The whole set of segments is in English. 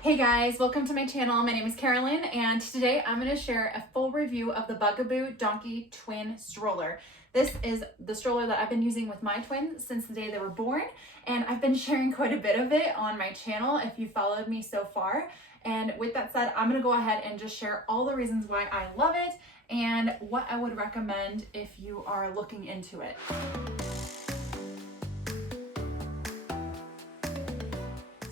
Hey guys, welcome to my channel. My name is Carolyn and today I'm going to share a full review of the Bugaboo Donkey Twin Stroller. This is the stroller that I've been using with my twins since the day they were born, and I've been sharing quite a bit of it on my channel if you followed me so far. And with that said, I'm going to go ahead and just share all the reasons why I love it and what I would recommend if you are looking into it.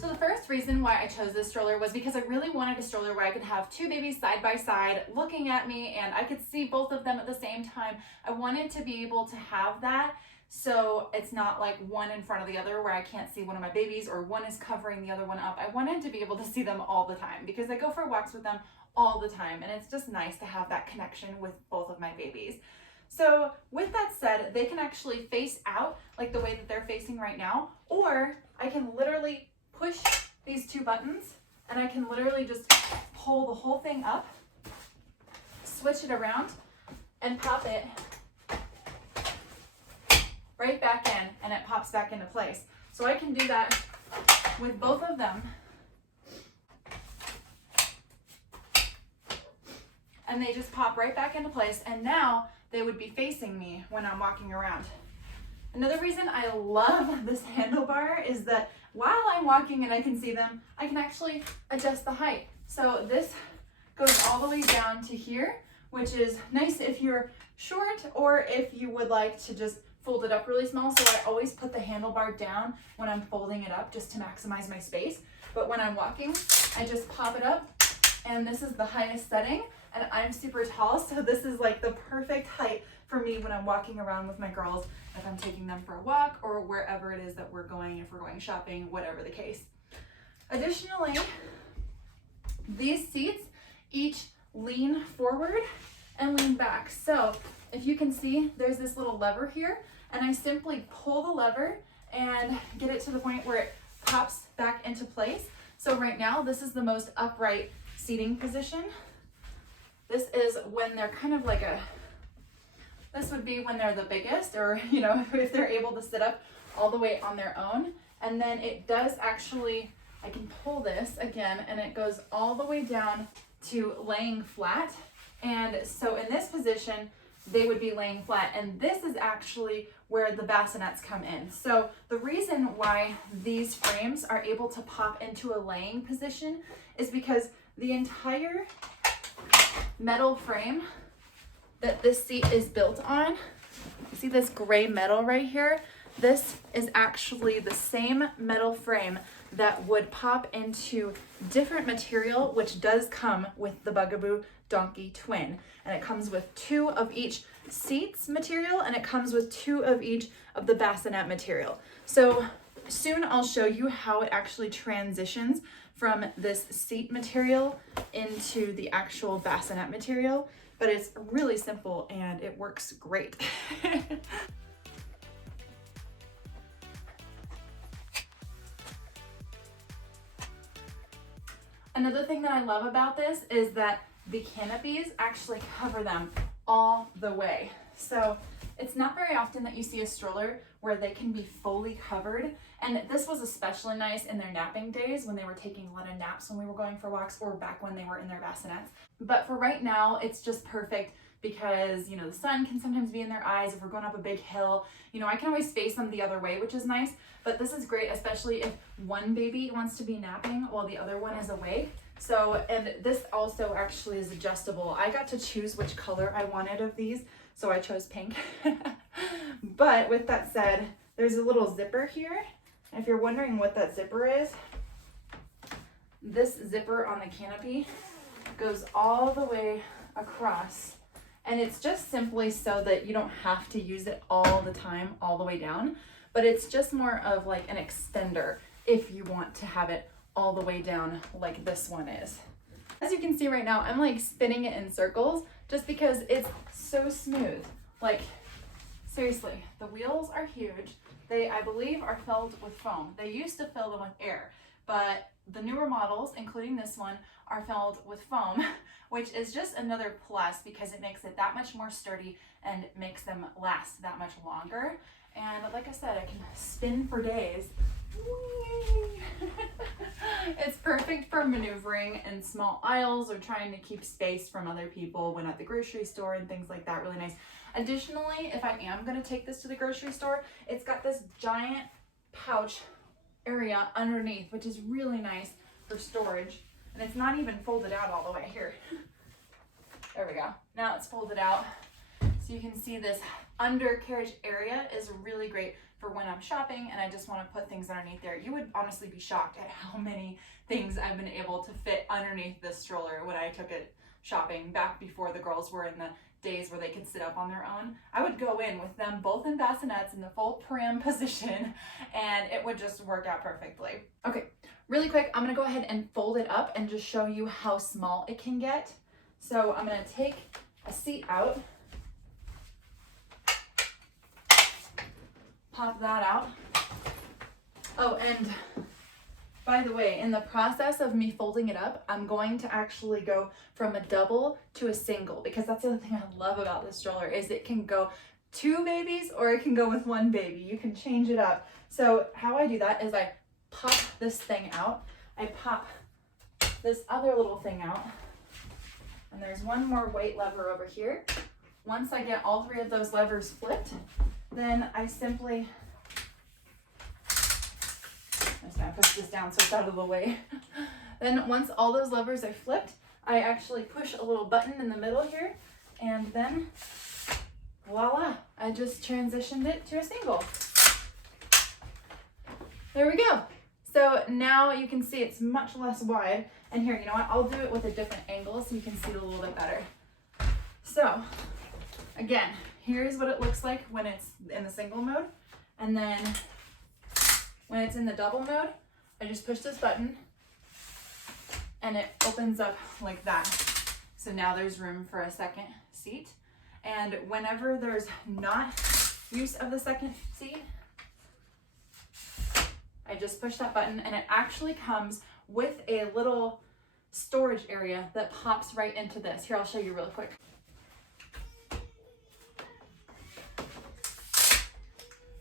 The first reason why I chose this stroller was because I really wanted a stroller where I could have two babies side by side looking at me and I could see both of them at the same time. I wanted to be able to have that so it's not like one in front of the other where I can't see one of my babies or one is covering the other one up. I wanted to be able to see them all the time because I go for walks with them all the time and it's just nice to have that connection with both of my babies. So with that said, they can actually face out like the way that they're facing right now, or I can literally push these two buttons and I can literally just pull the whole thing up, switch it around, and pop it right back in and it pops back into place. So I can do that with both of them. And they just pop right back into place, and now they would be facing me when I'm walking around. Another reason I love this handlebar is that while I'm walking and I can see them, I can actually adjust the height. So this goes all the way down to here, which is nice if you're short or if you would like to just fold it up really small. So I always put the handlebar down when I'm folding it up just to maximize my space. But when I'm walking, I just pop it up, and this is the highest setting, and I'm super tall, so this is like the perfect height for me when I'm walking around with my girls, if I'm taking them for a walk or wherever it is that we're going, if we're going shopping, whatever the case. Additionally, these seats each lean forward and lean back. So if you can see, there's this little lever here, and I simply pull the lever and get it to the point where it pops back into place. So right now, this is the most upright seating position. This is when they're kind of like this would be when they're the biggest, or if they're able to sit up all the way on their own. And then it does actually, I can pull this again and it goes all the way down to laying flat. And so in this position, they would be laying flat, and this is actually where the bassinets come in. So the reason why these frames are able to pop into a laying position is because the entire metal frame that this seat is built on, you see this gray metal right here? This is actually the same metal frame that would pop into different material, which does come with the Bugaboo Donkey Twin. And it comes with 2 of each seats material, and it comes with 2 of each of the bassinet material. So soon I'll show you how it actually transitions from this seat material into the actual bassinet material, but it's really simple and it works great. Another thing that I love about this is that the canopies actually cover them all the way. So it's not very often that you see a stroller where they can be fully covered. And this was especially nice in their napping days when they were taking a lot of naps when we were going for walks, or back when they were in their bassinets. But for right now, it's just perfect because, the sun can sometimes be in their eyes if we're going up a big hill. I can always face them the other way, which is nice. But this is great, especially if one baby wants to be napping while the other one is awake. So, and this also actually is adjustable. I got to choose which color I wanted of these, so I chose pink. But with that said, there's a little zipper here. And if you're wondering what that zipper is, this zipper on the canopy goes all the way across. And it's just simply so that you don't have to use it all the time, all the way down. But it's just more of like an extender if you want to have it all the way down like this one is. As you can see right now, I'm like spinning it in circles just because it's so smooth. Like, seriously, the wheels are huge. They, I believe, are filled with foam. They used to fill them with air, but the newer models, including this one, are filled with foam, which is just another plus because it makes it that much more sturdy and makes them last that much longer. And like I said, I can spin for days. It's perfect for maneuvering in small aisles or trying to keep space from other people when at the grocery store and things like that. Really nice. Additionally, if I am going to take this to the grocery store, it's got this giant pouch area underneath, which is really nice for storage. And it's not even folded out all the way here. There we go. Now it's folded out. So you can see this undercarriage area is really great for when I'm shopping and I just want to put things underneath there. You would honestly be shocked at how many things I've been able to fit underneath this stroller when I took it shopping back before the girls were in the days where they could sit up on their own. I would go in with them both in bassinets in the full pram position and it would just work out perfectly. Okay, really quick, I'm gonna go ahead and fold it up and just show you how small it can get. So I'm gonna take a seat out, pop that out. Oh, and by the way, in the process of me folding it up, I'm going to actually go from a double to a single, because that's the other thing I love about this stroller is it can go 2 babies or it can go with 1 baby. You can change it up. So how I do that is I pop this thing out, I pop this other little thing out, and there's one more weight lever over here. Once I get all 3 of those levers flipped, then I simply, I'm just gonna push this down so it's out of the way. Then once all those levers are flipped, I actually push a little button in the middle here, and then voila, I just transitioned it to a single. There we go. So now you can see it's much less wide. And here, you know what, I'll do it with a different angle so you can see it a little bit better. So again, here's what it looks like when it's in the single mode. And then when it's in the double mode, I just push this button and it opens up like that. So now there's room for a second seat. And whenever there's not use of the second seat, I just push that button and it actually comes with a little storage area that pops right into this. Here, I'll show you real quick.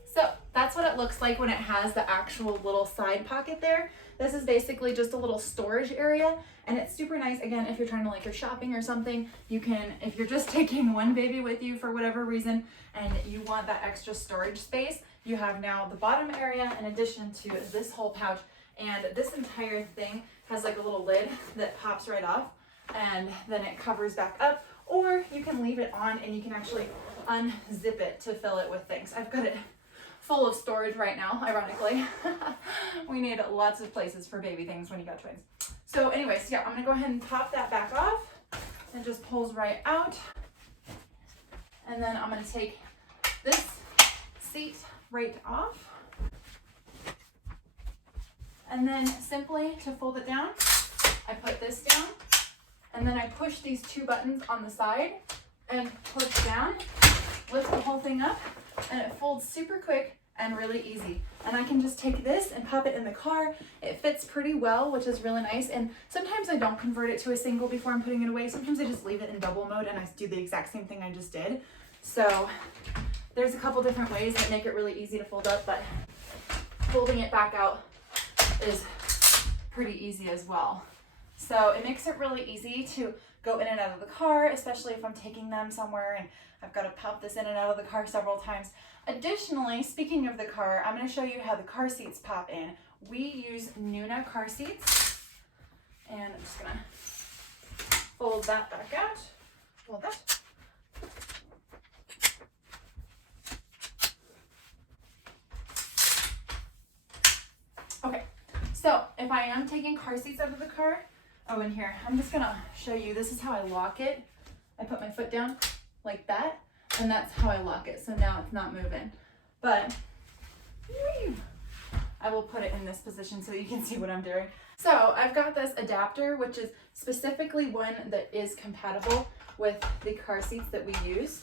So that's what it looks like when it has the actual little side pocket there. This is basically just a little storage area and it's super nice. Again, if you're trying to like you're shopping or something, you can, if you're just taking 1 baby with you for whatever reason and you want that extra storage space, you have now the bottom area in addition to this whole pouch, and this entire thing has like a little lid that pops right off and then it covers back up, or you can leave it on and you can actually unzip it to fill it with things. I've got it full of storage right now, ironically. We need lots of places for baby things when you got twins. So anyways, yeah, I'm gonna go ahead and pop that back off. It just pulls right out. And then I'm gonna take this seat right off. And then simply to fold it down, I put this down and then I push these 2 buttons on the side and push down, lift the whole thing up, and it folds super quick and really easy. And I can just take this and pop it in the car. It fits pretty well, which is really nice. And sometimes I don't convert it to a single before I'm putting it away. Sometimes I just leave it in double mode and I do the exact same thing I just did. So there's a couple different ways that make it really easy to fold up, but folding it back out is pretty easy as well. So it makes it really easy to go in and out of the car, especially if I'm taking them somewhere and I've got to pop this in and out of the car several times. Additionally, speaking of the car, I'm going to show you how the car seats pop in. We use Nuna car seats, and I'm just going to fold that back out, fold that. Okay, so if I am taking car seats out of the car, oh, in here, I'm just gonna show you, this is how I lock it. I put my foot down like that, and that's how I lock it. So now it's not moving, but I will put it in this position so you can see what I'm doing. So I've got this adapter, which is specifically one that is compatible with the car seats that we use,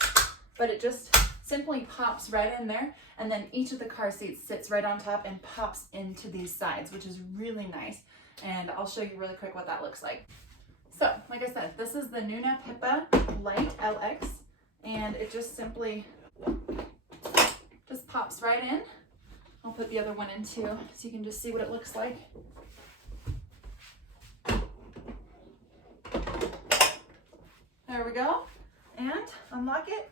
but it just simply pops right in there, and then each of the car seats sits right on top and pops into these sides, which is really nice. And I'll show you really quick what that looks like. So, like I said, this is the Nuna Pippa Light LX, and it just simply just pops right in. I'll put the other one in too, so you can just see what it looks like. we go. And unlock it.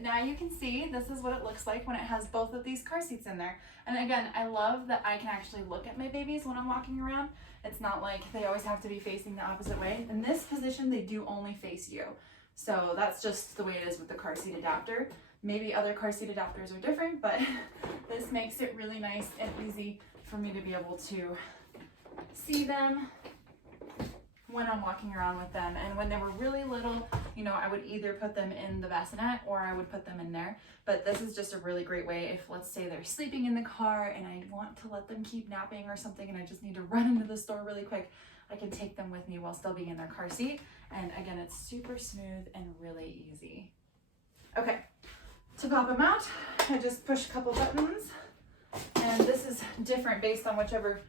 Now you can see this is what it looks like when it has both of these car seats in there. And again, I love that I can actually look at my babies when I'm walking around. It's not like they always have to be facing the opposite way. In this position, they do only face you. So that's just the way it is with the car seat adapter. Maybe other car seat adapters are different, but this makes it really nice and easy for me to be able to see them when I'm walking around with them. And when they were really little, you know, I would either put them in the bassinet or I would put them in there. But this is just a really great way if, let's say, they're sleeping in the car and I want to let them keep napping or something and I just need to run into the store really quick, I can take them with me while still being in their car seat. And again, it's super smooth and really easy. Okay, to pop them out, I just push a couple buttons. And this is different based on whichever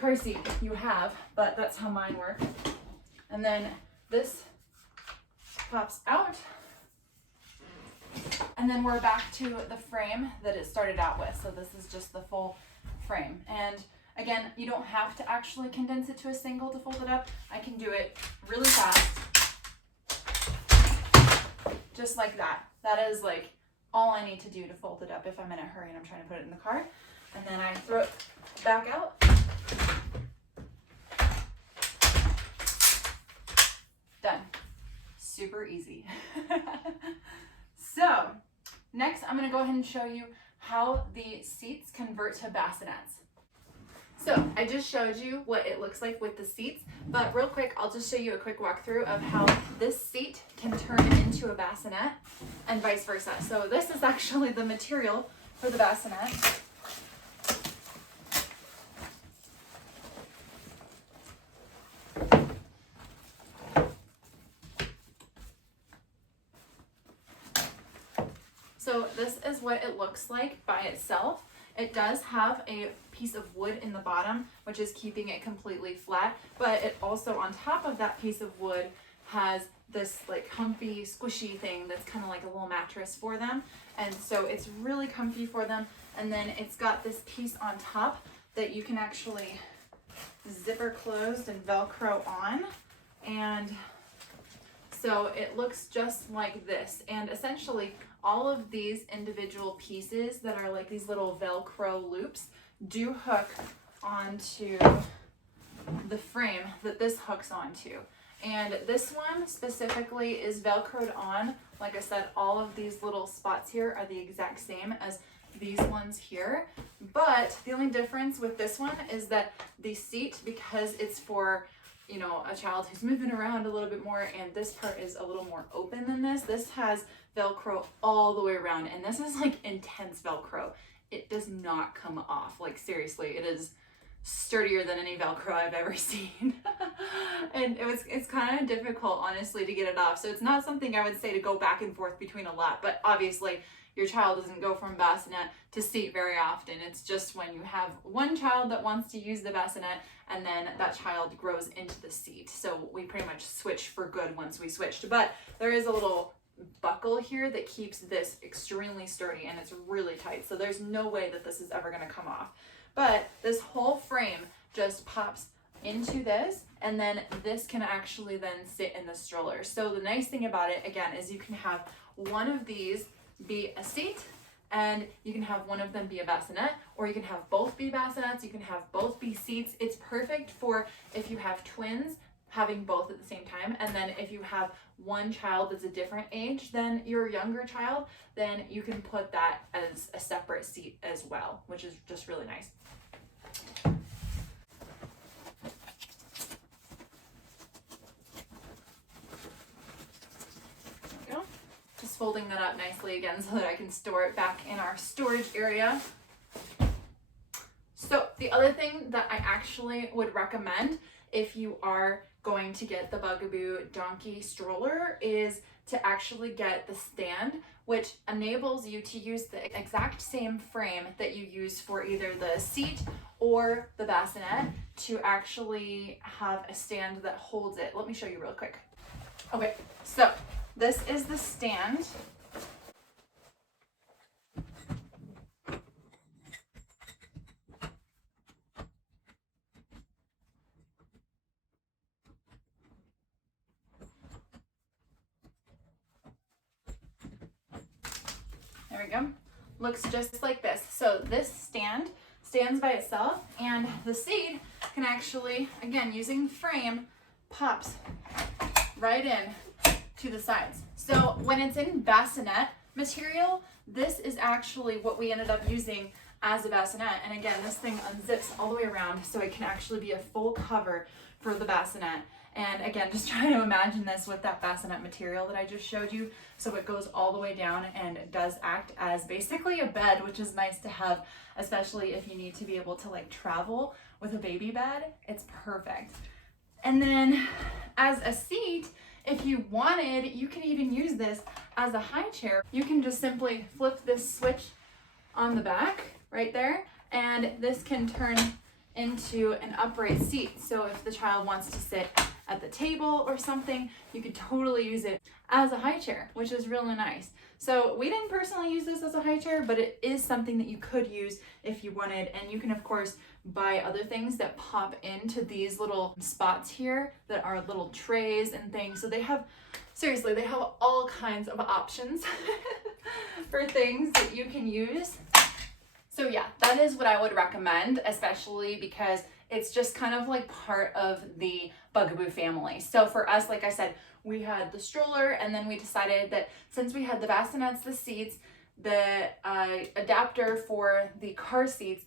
car seat you have, but that's how mine work. And then this pops out. And then we're back to the frame that it started out with. So this is just the full frame. And again, you don't have to actually condense it to a single to fold it up. I can do it really fast. Just like that. That is like all I need to do to fold it up if I'm in a hurry and I'm trying to put it in the car. And then I throw it back out. Done. Super easy. So next I'm going to go ahead and show you how the seats convert to bassinets. So I just showed you what it looks like with the seats, but real quick, I'll just show you a quick walkthrough of how this seat can turn into a bassinet and vice versa. So this is actually the material for the bassinet. So this is what it looks like by itself. It does have a piece of wood in the bottom, which is keeping it completely flat, but it also on top of that piece of wood has this like comfy, squishy thing that's kind of like a little mattress for them. And so it's really comfy for them. And then it's got this piece on top that you can actually zipper closed and Velcro on. And so it looks just like this. And essentially all of these individual pieces that are like these little Velcro loops do hook onto the frame that this hooks onto. And this one specifically is Velcroed on. Like I said, all of these little spots here are the exact same as these ones here. But the only difference with this one is that the seat, because it's for, you know, a child who's moving around a little bit more, and this part is a little more open than this. This has Velcro all the way around, and this is like intense Velcro. It does not come off. Like seriously, it is sturdier than any Velcro I've ever seen. And it's kind of difficult, honestly, to get it off. So it's not something I would say to go back and forth between a lot, but obviously your child doesn't go from bassinet to seat very often. It's just when you have one child that wants to use the bassinet and then that child grows into the seat. So we pretty much switched for good once we switched. But there is a little buckle here that keeps this extremely sturdy, and it's really tight. So there's no way that this is ever going to come off. But this whole frame just pops into this, and then this can actually then sit in the stroller. So the nice thing about it, again, is you can have one of these be a seat, and you can have one of them be a bassinet, or you can have both be bassinets, you can have both be seats. It's perfect for if you have twins, having both at the same time. And then if you have one child that's a different age than your younger child, then you can put that as a separate seat as well, which is just really nice. Just folding that up nicely again so that I can store it back in our storage area. So the other thing that I actually would recommend if you are going to get the Bugaboo donkey stroller is to actually get the stand, which enables you to use the exact same frame that you use for either the seat or the bassinet to actually have a stand that holds it. Let me show you real quick. Okay, so this is the stand. them. Looks just like this. So this stands by itself, and the seat can actually, again, using frame, pops right in to the sides. So when it's in bassinet material, this is actually what we ended up using as a bassinet. And again, this thing unzips all the way around, so it can actually be a full cover for the bassinet. And again, just trying to imagine this with that bassinet material that I just showed you. So it goes all the way down and it does act as basically a bed, which is nice to have, especially if you need to be able to like travel with a baby bed. It's perfect. And then as a seat, if you wanted, you can even use this as a high chair. You can just simply flip this switch on the back right there, and this can turn into an upright seat. So if the child wants to sit at the table or something, you could totally use it as a high chair, which is really nice. So we didn't personally use this as a high chair, but it is something that you could use if you wanted. And you can of course buy other things that pop into these little spots here that are little trays and things. So they have, seriously, they have all kinds of options for things that you can use. So yeah, that is what I would recommend, especially because it's just kind of like part of the Bugaboo family. So for us, like I said, we had the stroller, and then we decided that since we had the bassinets, the seats, the adapter for the car seats,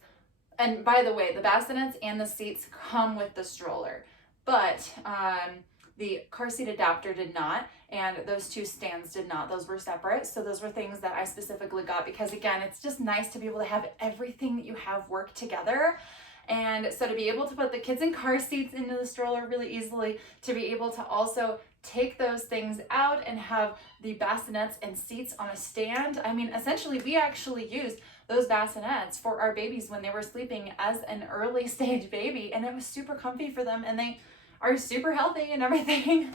and by the way, the bassinets and the seats come with the stroller, but the car seat adapter did not, and those two stands did not. Those were separate. So those were things that I specifically got because, again, it's just nice to be able to have everything that you have work together. And so to be able to put the kids in car seats into the stroller really easily, to be able to also take those things out and have the bassinets and seats on a stand. I mean, essentially, we actually used those bassinets for our babies when they were sleeping as an early stage baby, and it was super comfy for them, and they are super healthy and everything,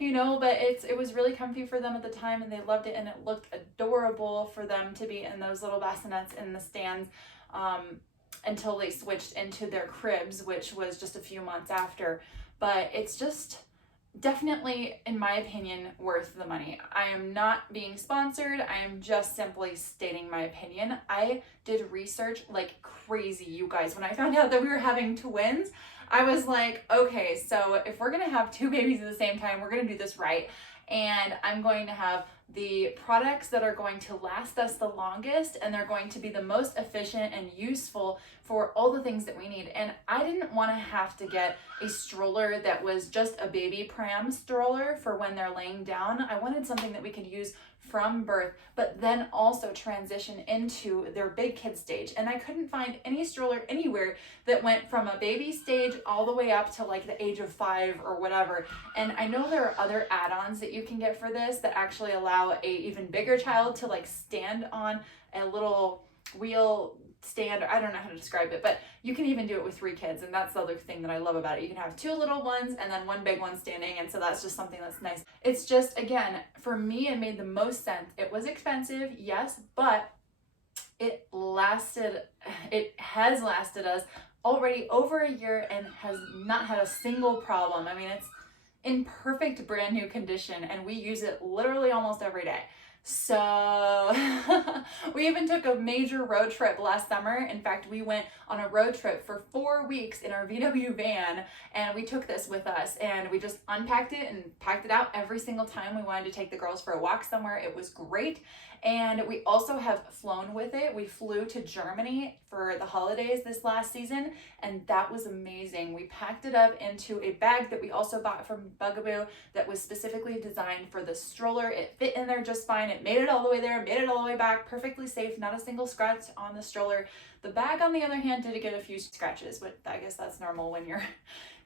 you know, but it was really comfy for them at the time, and they loved it, and it looked adorable for them to be in those little bassinets in the stands until they switched into their cribs, which was just a few months after. But it's just definitely, in my opinion, worth the money. I am not being sponsored. I am just simply stating my opinion. I did research like crazy, you guys. When I found out that we were having twins, I was like, okay, so if we're gonna have two babies at the same time, we're gonna do this right. And I'm going to have the products that are going to last us the longest, and they're going to be the most efficient and useful for all the things that we need. And I didn't want to have to get a stroller that was just a baby pram stroller for when they're laying down. I wanted something that we could use from birth, but then also transition into their big kid stage. And I couldn't find any stroller anywhere that went from a baby stage all the way up to like the age of 5 or whatever. And I know there are other add-ons that you can get for this that actually allow a even bigger child to like stand on a little wheel stand. I don't know how to describe it, but you can even do it with 3 kids, and that's the other thing that I love about it. You can have 2 little ones and then 1 big one standing, and so that's just something that's nice. It's just, again, for me, it made the most sense. It was expensive, yes, but it has lasted us already over a year and has not had a single problem. I mean, it's in perfect brand new condition, and we use it literally almost every day. So we even took a major road trip last summer. In fact, we went on a road trip for 4 weeks in our VW van, and we took this with us, and we just unpacked it and packed it out every single time we wanted to take the girls for a walk somewhere. It was great. And we also have flown with it. We flew to Germany for the holidays this last season, and that was amazing. We packed it up into a bag that we also bought from Bugaboo that was specifically designed for the stroller. It fit in there just fine. It made it all the way there, made it all the way back, perfectly safe, not a single scratch on the stroller. The bag, on the other hand, did get a few scratches, but I guess that's normal when you're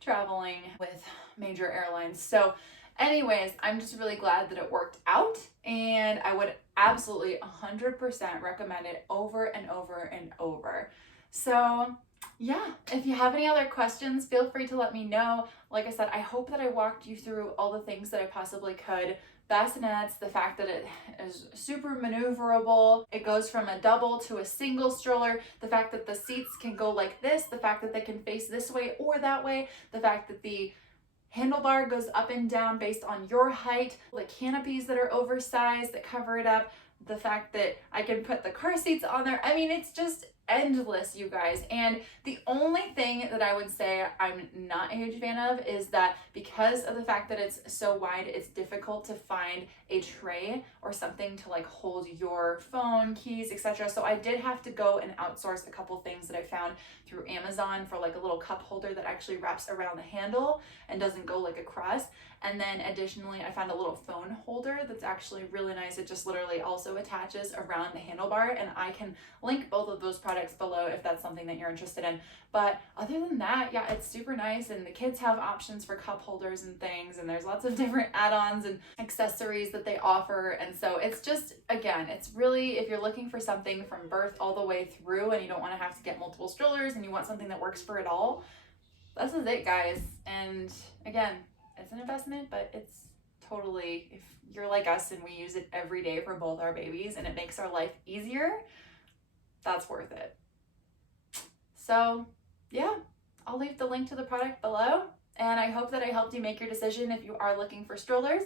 traveling with major airlines. So anyways, I'm just really glad that it worked out, and I would absolutely 100% recommend it over and over and over. So yeah, if you have any other questions, feel free to let me know. Like I said, I hope that I walked you through all the things that I possibly could. Bassinets, the fact that it is super maneuverable, it goes from a double to a single stroller, the fact that the seats can go like this, the fact that they can face this way or that way, the fact that the handlebar goes up and down based on your height, the canopies that are oversized that cover it up, the fact that I can put the car seats on there. I mean, it's just endless, you guys. And the only thing that I would say I'm not a huge fan of is that because of the fact that it's so wide, it's difficult to find a tray or something to like hold your phone, keys, etc. So I did have to go and outsource a couple things that I found through Amazon for like a little cup holder that actually wraps around the handle and doesn't go like across. And then additionally, I found a little phone holder that's actually really nice. It just literally also attaches around the handlebar, and I can link both of those products below if that's something that you're interested in. But other than that, yeah, it's super nice, and the kids have options for cup holders and things, and there's lots of different add-ons and accessories that they offer. And so it's just, again, it's really, if you're looking for something from birth all the way through and you don't want to have to get multiple strollers and you want something that works for it all, this is it, guys. And again, it's an investment, but it's totally, if you're like us and we use it every day for both our babies and it makes our life easier, that's worth it. So yeah, I'll leave the link to the product below, and I hope that I helped you make your decision if you are looking for strollers.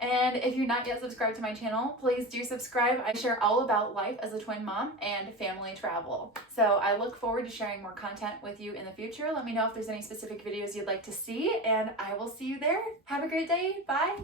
And if you're not yet subscribed to my channel, please do subscribe. I share all about life as a twin mom and family travel. So I look forward to sharing more content with you in the future. Let me know if there's any specific videos you'd like to see, and I will see you there. Have a great day. Bye.